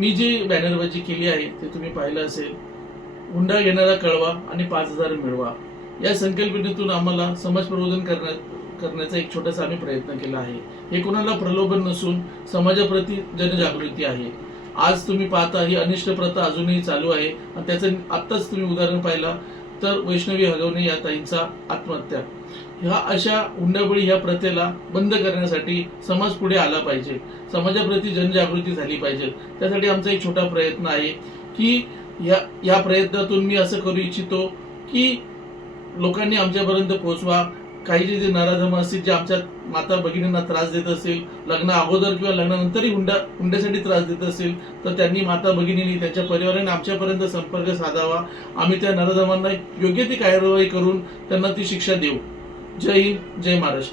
मी जी बॅनरबाजी केली आहे ते तुम्ही पाहिलं असेल, हुंडा घेणारा कळवा आणि 5,000 मिळवा, या संकल्पनेतून आम्हाला समाज प्रबोधन करण्याचा एक छोटासा आम्ही प्रयत्न केला आहे। हे कोणाला प्रलोभन नसून समाजाप्रती जनजागृती आहे। आज तुम्ही पाहता ही अनिष्ट प्रथा अजूनही चालू आहे आणि त्याचं आत्ताच तुम्ही उदाहरण पाहिला तर वैष्णवी हगवणे या ताईंचा आत्महत्या। ह्या अशा हुंडाबळी ह्या प्रथेला बंद करण्यासाठी समाज पुढे आला पाहिजे, समाजाप्रती जनजागृती झाली पाहिजे। त्यासाठी आमचा एक छोटा प्रयत्न आहे की या प्रयत्नातून मी असं करू इच्छितो की लोकांनी आमच्यापर्यंत पोहोचवा। काही जे नराधम असतील, जे आमच्या माता भगिनींना त्रास देत असेल, लग्न अगोदर किंवा लग्नानंतरही हुंड्यासाठी त्रास देत असेल, तर त्यांनी माता भगिनींनी त्यांच्या परिवाराने आमच्यापर्यंत संपर्क साधावा। आम्ही त्या नराधमांना योग्य ती कार्यवाही करून त्यांना ती शिक्षा देऊ। जय हिंद, जय महाराष्ट्र।